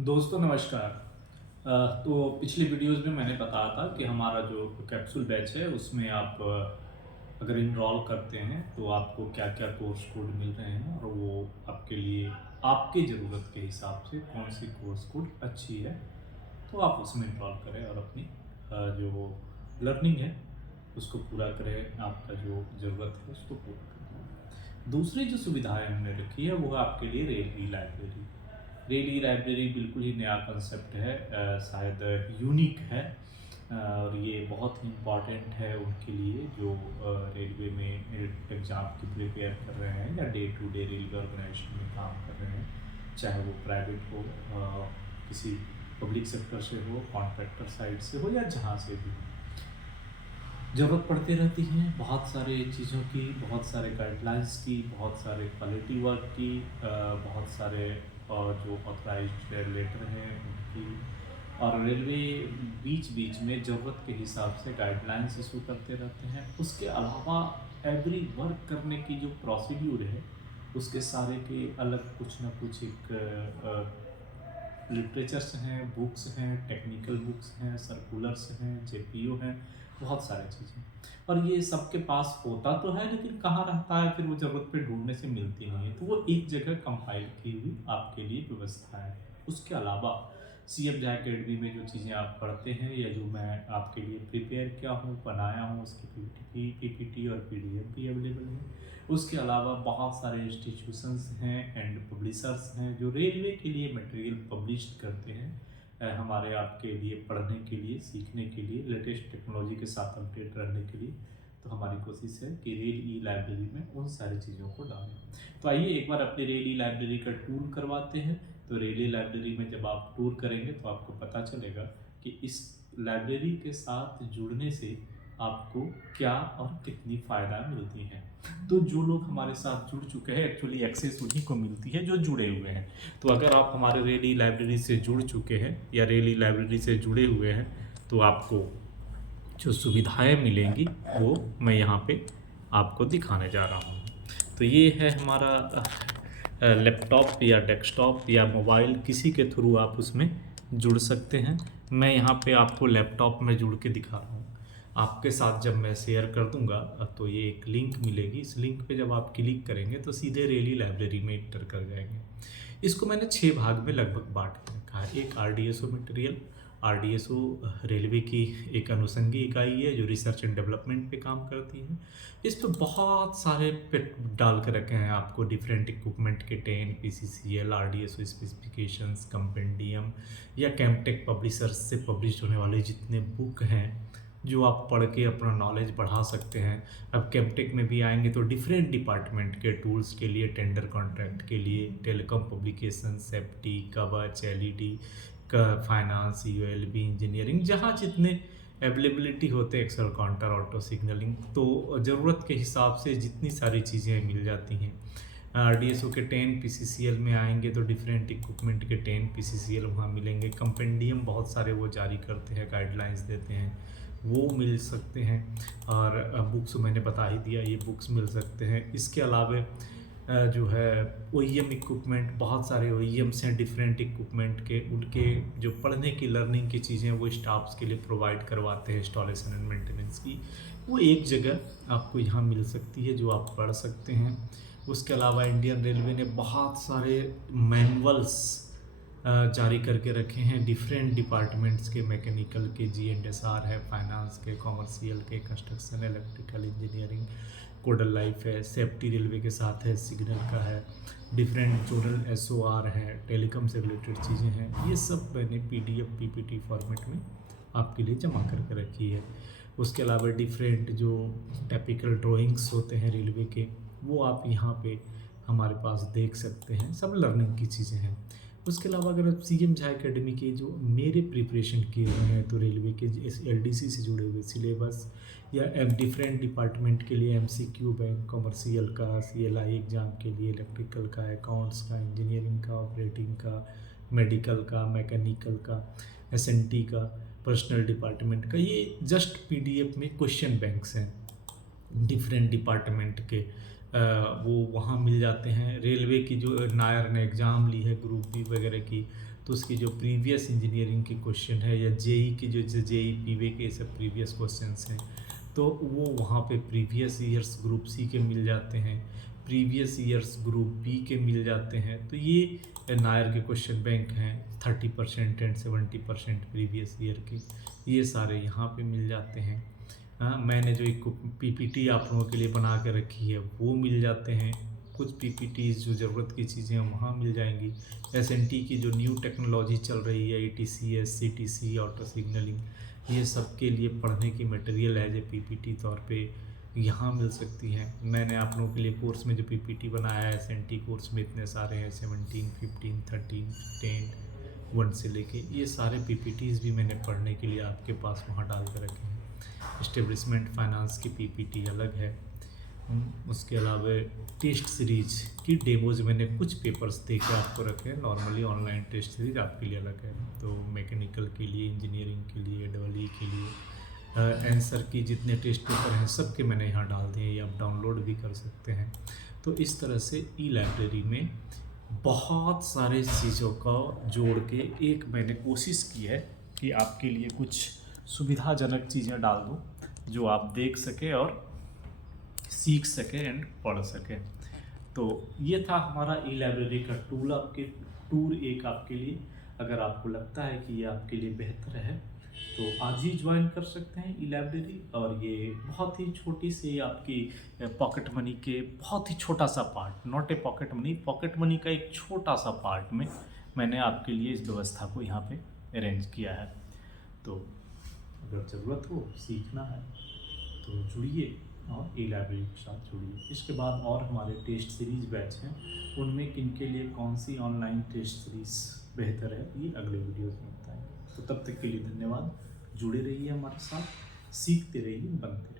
दोस्तों नमस्कार। तो पिछली वीडियोज़ में मैंने बताया था कि हमारा जो कैप्सूल बैच है उसमें आप अगर इनरोल करते हैं तो आपको क्या-क्या कोर्स कोड मिल रहे हैं और वो आपके लिए आपकी ज़रूरत के हिसाब से कौन-सी कोर्स कोड अच्छी है, तो आप उसमें इनरोल करें और अपनी जो लर्निंग है उसको पूरा करें, आपका जो ज़रूरत है उसको पूरा करें। दूसरी जो सुविधाएँ हमने रखी है वो है आपके लिए रेल ई लाइब्रेरी। रेल ई लाइब्रेरी बिल्कुल ही नया कंसेप्ट है, शायद यूनिक है, और ये बहुत ही इम्पॉर्टेंट है उनके लिए जो रेलवे में एग्ज़ाम की प्रिपेयर कर रहे हैं या day to day railway organisation में काम कर रहे हैं, चाहे वो प्राइवेट हो, किसी पब्लिक सेक्टर से हो, कॉन्ट्रैक्टर साइड से हो या जहाँ से भी हो। ज़रूरत पड़ती रहती है बहुत सारे चीज़ों की, बहुत सारे गाइडलाइंस की, बहुत सारे क्वालिटी वर्क की, बहुत सारे जो ऑथराइज्ड लेटर हैं उनकी, और रेलवे बीच-बीच में ज़रूरत के हिसाब से गाइडलाइंस इश्यू करते रहते हैं। उसके अलावा एवरी वर्क करने की जो प्रोसीड्यूर है, उसके सारे के अलग कुछ ना कुछ एक लिटरेचर्स हैं, बुक्स हैं, टेक्निकल बुक्स हैं, सर्कुलर्स हैं, जेपीओ हैं, बहुत सारी चीज़ें। और ये सबके पास होता तो है लेकिन कहाँ रहता है, फिर वो ज़रूरत पे ढूँढने से मिलती नहीं है। तो वो एक जगह कंपाइल की हुई आपके लिए व्यवस्था है। उसके अलावा सीएम जय अकेडमी में जो चीज़ें आप पढ़ते हैं या जो मैं आपके लिए प्रिपेयर किया हूँ, बनाया हूँ, उसकी पीपीटी और पीडीएफ भी अवेलेबल है। उसके अलावा बहुत सारे इंस्टीट्यूशंस हैं एंड पब्लिशर्स हैं जो रेलवे के लिए मटेरियल पब्लिश करते हैं, हमारे आपके लिए पढ़ने के लिए, सीखने के लिए, लेटेस्ट टेक्नोलॉजी के साथ अपडेट रहने के लिए। तो हमारी कोशिश है कि रेल ई लाइब्रेरी में उन सारी चीज़ों को डालें। तो आइए एक बार अपनी रेल ई लाइब्रेरी का टूर करवाते हैं। तो रेल ई लाइब्रेरी में जब आप टूर करेंगे तो आपको पता चलेगा कि इस लाइब्रेरी के साथ जुड़ने से आपको क्या और कितनी फ़ायदा मिलती हैं। तो जो लोग हमारे साथ जुड़ चुके हैं, एक्चुअली एक्सेस उन्हीं को मिलती है जो जुड़े हुए हैं। तो अगर आप हमारे रेली लाइब्रेरी से जुड़ चुके हैं या रेली लाइब्रेरी से जुड़े हुए हैं, तो आपको जो सुविधाएं मिलेंगी वो मैं यहाँ पे आपको दिखाने जा रहा हूँ। तो ये है हमारा लैपटॉप या डेस्कटॉप या मोबाइल, किसी के थ्रू आप उसमें जुड़ सकते हैं। मैं यहाँ पे आपको लैपटॉप में जुड़ के दिखा रहा हूँ। आपके साथ जब मैं शेयर कर दूंगा तो ये एक लिंक मिलेगी। इस लिंक पे जब आप क्लिक करेंगे तो सीधे रेली लाइब्रेरी में इंटर कर जाएंगे। इसको मैंने 6 भाग में लगभग बांट के रखा है। एक आरडीएसओ मटेरियल, आरडीएसओ रेलवे की एक अनुषंगी इकाई है जो रिसर्च एंड डेवलपमेंट पे काम करती है। इस पे बहुत सारे पे डाल के रखे हैं आपको डिफरेंट इक्विपमेंट के 10 पीसीसीएल, आरडीएसओ स्पेसिफिकेशंस, कंपेंडियम या कैमटेक पब्लिशर्स से पब्लिश होने वाले जितने बुक हैं जो आप पढ़ के अपना नॉलेज बढ़ा सकते हैं। अब कैमटेक में भी आएंगे तो डिफरेंट डिपार्टमेंट के टूल्स के लिए, टेंडर कॉन्ट्रैक्ट के लिए, टेलीकॉम पब्लिकेशन, सेफ्टी, कवच, एलईडी का, फाइनेंस, यूएलबी, इंजीनियरिंग, जहाँ जितने अवेलेबिलिटी होते हैं, एक्सेल काउंटर, ऑटो सिग्नलिंग, तो ज़रूरत के हिसाब से जितनी सारी चीज़ें मिल जाती हैं। आरडीएसओ के 10 पीसीसीएल में आएंगे तो डिफरेंट इक्विपमेंट के 10 पीसीसीएल वहाँ मिलेंगे। कंपेंडियम बहुत सारे वो जारी करते हैं, गाइडलाइंस देते हैं, वो मिल सकते हैं। और बुक्स मैंने बता ही दिया, ये बुक्स मिल सकते हैं। इसके अलावा जो है ओईएम इक्विपमेंट, बहुत सारे ओईएम्स हैं डिफरेंट इक्विपमेंट के, उनके जो पढ़ने की, लर्निंग की चीज़ें वो स्टाफ्स के लिए प्रोवाइड करवाते हैं, इंस्टॉलेशन एंड मेंटेनेंस की, वो एक जगह आपको यहाँ मिल सकती है जो आप पढ़ सकते हैं। उसके अलावा इंडियन रेलवे ने बहुत सारे मैनुअल्स जारी करके रखे हैं डिफरेंट डिपार्टमेंट्स के, मैकेनिकल के, जीएंडएसआर है, फाइनेंस के, कॉमर्शियल के, कंस्ट्रक्शन, इलेक्ट्रिकल इंजीनियरिंग, कोडल लाइफ है, सेफ्टी रेलवे के साथ है, सिग्नल का है, डिफरेंट जोनल एसओआर है, टेलीकॉम से रिलेटेड चीज़ें हैं। ये सब मैंने पीडीएफ पीपीटी फॉर्मेट में आपके लिए जमा करके रखी है। उसके अलावा डिफरेंट जो टिपिकल ड्राइंग्स होते हैं रेलवे के, वो आप यहाँ पे हमारे पास देख सकते हैं। सब लर्निंग की चीज़ें हैं। उसके अलावा अगर आप सीएम झा अकेडमी के जो मेरे प्रिपरेशन किए हुए हैं, तो रेलवे के इस एलडीसी से जुड़े हुए सिलेबस या डिफरेंट डिपार्टमेंट के लिए एमसीक्यू, बैंक, कमर्शियल का, सीएलआई एग्ज़ाम के लिए, इलेक्ट्रिकल का, अकाउंट्स का, इंजीनियरिंग का, ऑपरेटिंग का, मेडिकल का, मैकेनिकल का, एसएनटी का, पर्सनल डिपार्टमेंट का, ये जस्ट पीडीएफ में क्वेश्चन बैंक्स हैं डिफरेंट डिपार्टमेंट के। वो वहाँ मिल जाते हैं। रेलवे की जो नायर ने एग्ज़ाम ली है ग्रुप बी वगैरह की, तो उसकी जो प्रीवियस इंजीनियरिंग के क्वेश्चन है, या जेई की जो जेई पीवे के सब प्रीवियस क्वेश्चंस हैं, तो वो वहाँ पे प्रीवियस ईयर्स ग्रुप सी के मिल जाते हैं, प्रीवियस ईयर्स ग्रुप बी के मिल जाते हैं। तो ये नायर के क्वेश्चन बैंक हैं, 30% एंड 70% प्रीवियस ईयर के, ये सारे यहाँ पे मिल जाते हैं। हाँ, मैंने जो एक पीपीटी आप लोगों के लिए बना के रखी है वो मिल जाते हैं। कुछ पीपीटीज़ जो ज़रूरत की चीज़ें हैं वहाँ मिल जाएंगी। एसएनटी की जो न्यू टेक्नोलॉजी चल रही है, एटीसीएस, सीटीसी, ऑटो सिग्नलिंग, ये सब के लिए पढ़ने की मटेरियल एज ए पीपीटी तौर पे यहाँ मिल सकती है। मैंने आप लोगों के लिए कोर्स में जो पीपीटी बनाया है, एसएनटी कोर्स में इतने सारे हैं, 17, 15, 13, 10, 1 से लेके, ये सारे पीपीटीज़ भी मैंने पढ़ने के लिए आपके पास वहाँ डाल के रखे हैं। एस्टेब्लिशमेंट फाइनेंस की पीपीटी अलग है। उसके अलावा टेस्ट सीरीज की डेमोज मैंने कुछ पेपर्स दे के आपको रखे हैं। नॉर्मली ऑनलाइन टेस्ट सीरीज आपके लिए अलग है, तो मैकेनिकल के लिए, इंजीनियरिंग के लिए, डबल के लिए आंसर की जितने टेस्ट पेपर हैं सबके मैंने यहाँ डाल दिए, ये आप डाउनलोड भी कर सकते हैं। तो इस तरह से ई लाइब्रेरी में बहुत सारे चीज़ों का जोड़ के एक मैंने कोशिश की है कि आपके लिए कुछ सुविधाजनक चीज़ें डाल दूँ जो आप देख सकें और सीख सकें एंड पढ़ सकें। तो ये था हमारा ई लाइब्रेरी का टूर एक आपके लिए। अगर आपको लगता है कि ये आपके लिए बेहतर है तो आज ही ज्वाइन कर सकते हैं ई लाइब्रेरी। और ये बहुत ही छोटी सी आपकी पॉकेट मनी के बहुत ही छोटा सा part, not a pocket money का एक छोटा सा पार्ट में मैंने आपके लिए इस व्यवस्था को यहाँ पे अरेंज किया है। तो अगर ज़रूरत हो, सीखना है तो जुड़िए और ई लाइब्रेरी के साथ जुड़िए। इसके बाद और हमारे टेस्ट सीरीज़ बैच हैं, उनमें किन के लिए कौन सी ऑनलाइन टेस्ट सीरीज़ बेहतर है ये अगले वीडियोस में बताएंगे। तो तब तक के लिए धन्यवाद। जुड़े रहिए हमारे साथ, सीखते रहिए, बनते रहिए।